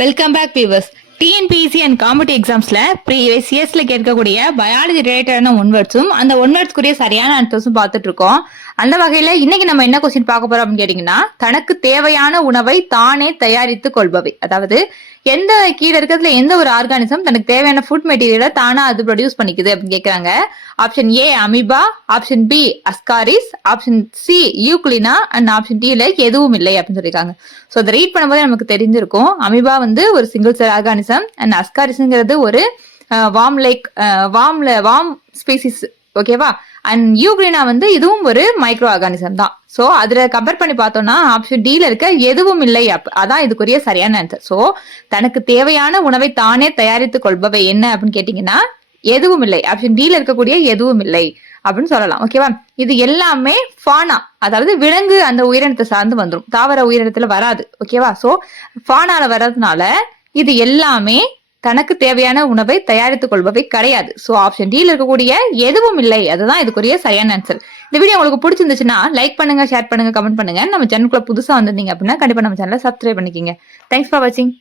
Welcome back viewers. TNPSC and competitive எக்ஸாம்ஸ்ல previous இயர்ஸ்ல கேட்கக்கூடிய பயாலஜி ரிலேட்டடான ஒன்வேர்ட்ஸும் அந்த ஒன்வேர்ட்ஸ்க்குரிய சரியான ஆன்சர்ஸும் பார்த்துட்டு இருக்கோம். அந்த வகையில இன்னைக்கு நம்ம என்ன கொஸ்டின் பார்க்க போறோம் அப்படின்னு கேட்டீங்கன்னா, தனக்கு தேவையான உணவை தானே தயாரித்து கொள்பவை. அதாவது எந்த கீழே இருக்கிறதுல எந்த ஒரு ஆர்கானிசம் தனக்கு தேவையான ஃபுட் மெட்டீரியலை தானா அது ப்ரொடியூஸ் பண்ணிக்குது அப்படின்னு கேட்கறாங்க. Option A amoeba, option B ascaris, option C euglena and option டில எதுவும் இல்லை அப்படின்னு சொல்லியிருக்காங்க. ஸோ அதை ரீட் பண்ணும்போது நமக்கு தெரிஞ்சிருக்கும். அமீபா வந்து ஒரு சிங்கிள் செல் ஆர்கானிசம் அண்ட் அஸ்காரிஸ்ங்கிறது ஒரு வார்ம் ஸ்பீசிஸ். ஓகேவா? அண்ட் யூக்ளினா வந்து இதுவும் ஒரு மைக்ரோ ஆர்கானிசம் தான். சோ அதுல கம்பேர் பண்ணி பார்த்தோம்னா ஆப்ஷன் டில இருக்க எதுவும் இல்லை அதான் இதுக்குரிய சரியான ஆன்சர். சோ தனக்கு தேவையான உணவை தானே தயாரித்துக் கொள்பவை என்ன அப்படின்னு கேட்டீங்கன்னா எதுவும் இல்லை. ஆப்ஷன் டில இருக்கக்கூடிய எதுவும் இல்லை அப்படின்னு சொல்லலாம். ஓகேவா? இது எல்லாமே ஃபானா, அதாவது விலங்கு அந்த உயிரினத்தை சார்ந்து வந்துடும், தாவர உயிரினத்துல வராது. ஓகேவா? சோ ஃபானால வர்றதுனால இது எல்லாமே தனக்கு தேவையான உணவை தயாரித்துக் கொள்பவை கிடையாது. சோ ஆப்ஷன் டில இருக்கக்கூடிய எதுவும் இல்லை அதுதான் இதுக்குரிய சரியான ஆன்சர். இந்த வீடியோ உங்களுக்கு பிடிச்சிருந்துச்சுன்னா லைக் பண்ணுங்க, ஷேர் பண்ணுங்க, கமெண்ட் பண்ணுங்க. நம்ம சேனலுக்குள்ள புதுசா வந்திருந்தீங்க அப்படின்னா கண்டிப்பா நம்ம சேனலை சப்ஸ்கிரைப் பண்ணிக்கோங்க. தேங்க்ஸ் ஃபார் வாட்சிங்.